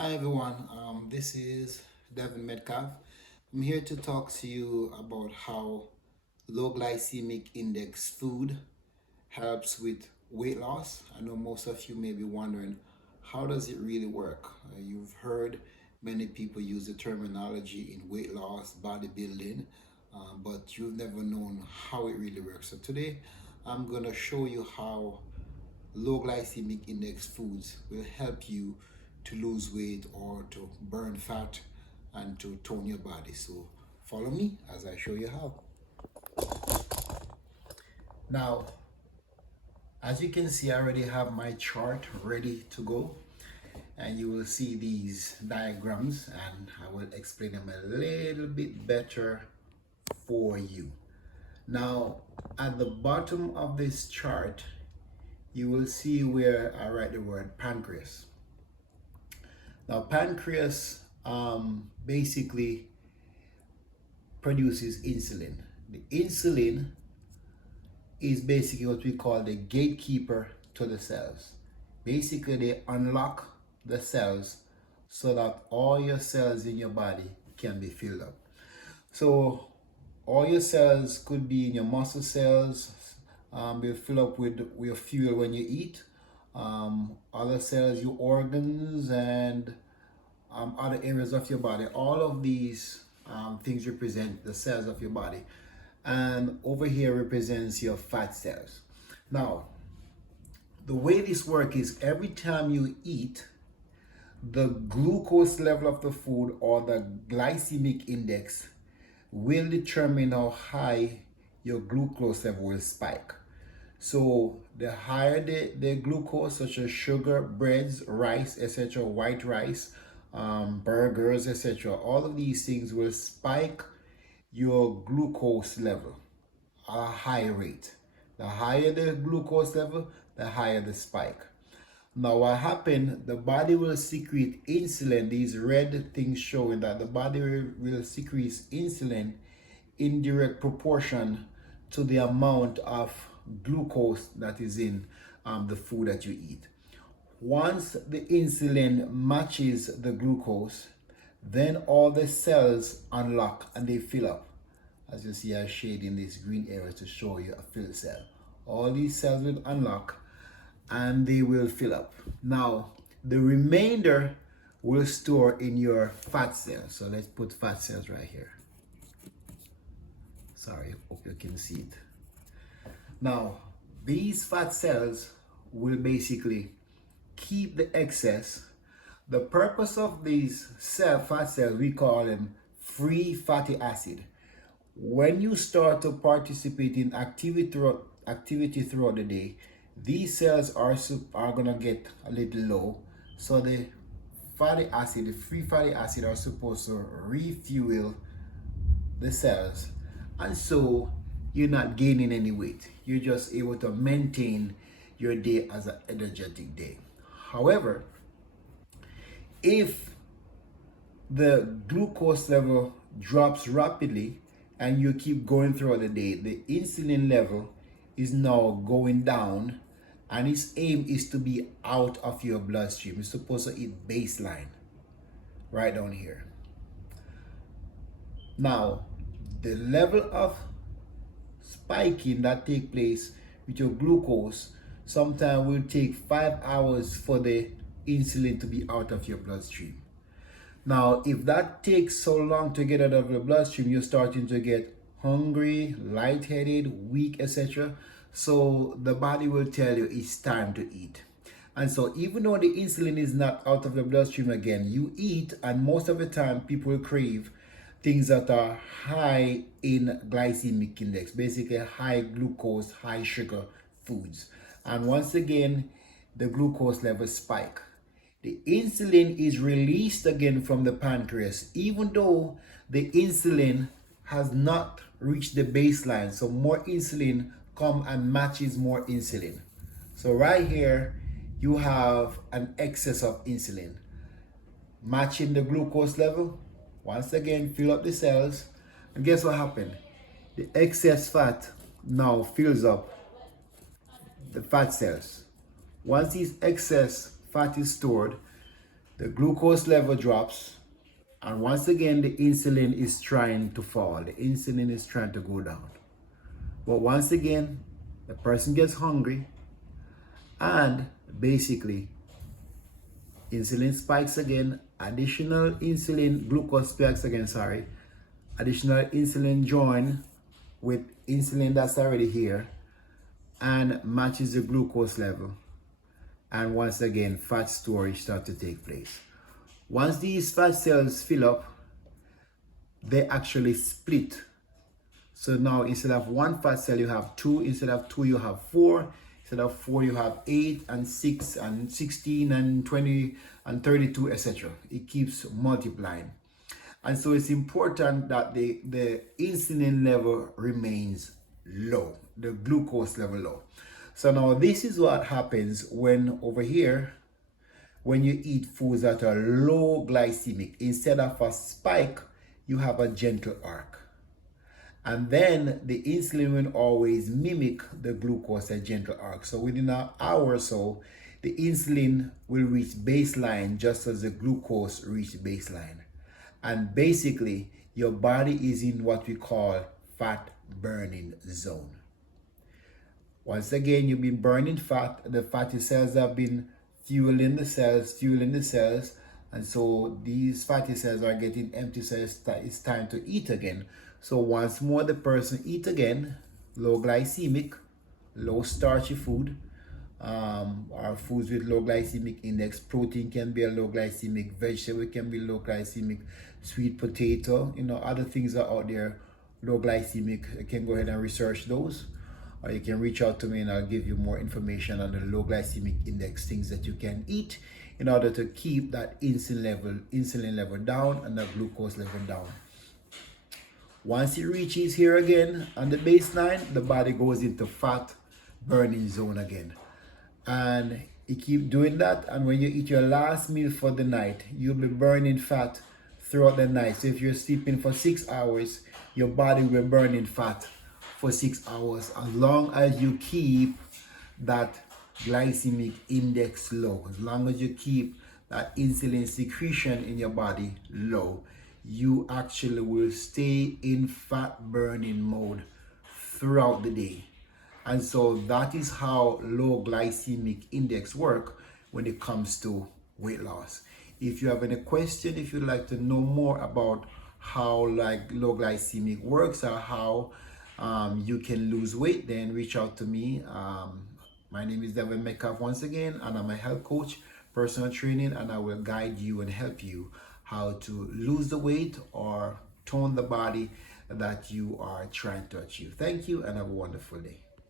Hi everyone, this is Devin Metcalf. I'm here to talk to you about how low glycemic index food helps with weight loss. I know most of you may be wondering, how does it really work? You've heard many people use the terminology in weight loss, bodybuilding, but you've never known how it really works. So today I'm going to show you how low glycemic index foods will help you to lose weight or to burn fat and to tone your body. So follow me as I show you how. Now, as you can see, I already have my chart ready to go, and you will see these diagrams and I will explain them a little bit better for you. Now, at the bottom of this chart, you will see where I write the word pancreas. Now, pancreas basically produces insulin. The insulin is basically what we call the gatekeeper to the cells. Basically, they unlock the cells so that all your cells in your body can be filled up. So all your cells could be in your muscle cells, will fill up with your fuel when you eat. Other cells, your organs, and other areas of your body. All of these things represent the cells of your body. And over here represents your fat cells. Now, the way this works is every time you eat, the glucose level of the food or the glycemic index will determine how high your glucose level will spike. So the higher the glucose, such as sugar, breads, rice, etc., white rice, burgers, etc., all of these things will spike your glucose level at a high rate. The higher the glucose level, the higher the spike. Now what happened, the body will secrete insulin, these red things showing that the body will secrete insulin in direct proportion to the amount of glucose that is in the food that you eat. Once the insulin matches the glucose, then all the cells unlock and they fill up. As you see, I shade in this green area to show you a filled cell. All these cells will unlock and they will fill up. Now, the remainder will store in your fat cells. So let's put fat cells right here. Sorry, hope you can see it. Now, these fat cells will basically keep the excess. The purpose of these fat cells, we call them free fatty acid. When you start to participate in activity throughout the day, these cells are gonna get a little low. So the fatty acid, the free fatty acid, are supposed to refuel the cells, and so you're not gaining any weight. You're just able to maintain your day as an energetic day. However, if the glucose level drops rapidly and you keep going throughout the day, the insulin level is now going down, and its aim is to be out of your bloodstream. It's supposed to hit baseline right down here. Now, the level of spiking that take place with your glucose sometimes will take 5 hours for the insulin to be out of your bloodstream. Now, if that takes so long to get out of your bloodstream, you're starting to get hungry, lightheaded, weak, etc. So the body will tell you it's time to eat. And so even though the insulin is not out of the bloodstream again, you eat, and most of the time people crave things that are high in glycemic index, basically high glucose, high sugar foods. And once again, the glucose levels spike. The insulin is released again from the pancreas, even though the insulin has not reached the baseline. So more insulin come and matches more insulin. So right here, you have an excess of insulin matching the glucose level. Once again, fill up the cells, and guess what happened? The excess fat now fills up the fat cells. Once this excess fat is stored, the glucose level drops, and once again the insulin is trying to fall. The insulin is trying to go down. But once again, the person gets hungry, and basically insulin spikes again, additional insulin, glucose spikes again, sorry. Additional insulin join with insulin that's already here and matches the glucose level. And once again, fat storage starts to take place. Once these fat cells fill up, they actually split. So now instead of one fat cell, you have two. Instead of two, you have four. Instead of four, you have 8 and 6 and 16 and 20 and 32, etc. It keeps multiplying. And so it's important that the insulin level remains low, the glucose level low. So now this is what happens when over here, when you eat foods that are low glycemic. Instead of a spike, you have a gentle arc. And then the insulin will always mimic the glucose at gentle arc. So within an hour or so, the insulin will reach baseline just as the glucose reached baseline. And basically, your body is in what we call fat burning zone. Once again, you've been burning fat. The fatty cells have been fueling the cells. And so these fatty cells are getting empty, so it's time to eat again. So once more, the person eat again, low glycemic, low starchy food, or foods with low glycemic index. Protein can be a low glycemic, vegetable can be low glycemic, sweet potato, other things are out there, low glycemic. You can go ahead and research those, or you can reach out to me and I'll give you more information on the low glycemic index, things that you can eat in order to keep that insulin level down and the glucose level down. Once it reaches here again on the baseline, the body goes into fat burning zone again. And you keep doing that, and when you eat your last meal for the night, you'll be burning fat throughout the night. So if you're sleeping for 6 hours, your body will be burning fat for 6 hours, as long as you keep that glycemic index low. As long as you keep that insulin secretion in your body low, you actually will stay in fat burning mode throughout the day. And so that is how low glycemic index work when it comes to weight loss. If you have any question, if you'd like to know more about how low glycemic works or how you can lose weight, then reach out to me. My name is Devin Metcalf once again, and I'm a health coach, personal training, and I will guide you and help you how to lose the weight or tone the body that you are trying to achieve. Thank you and have a wonderful day.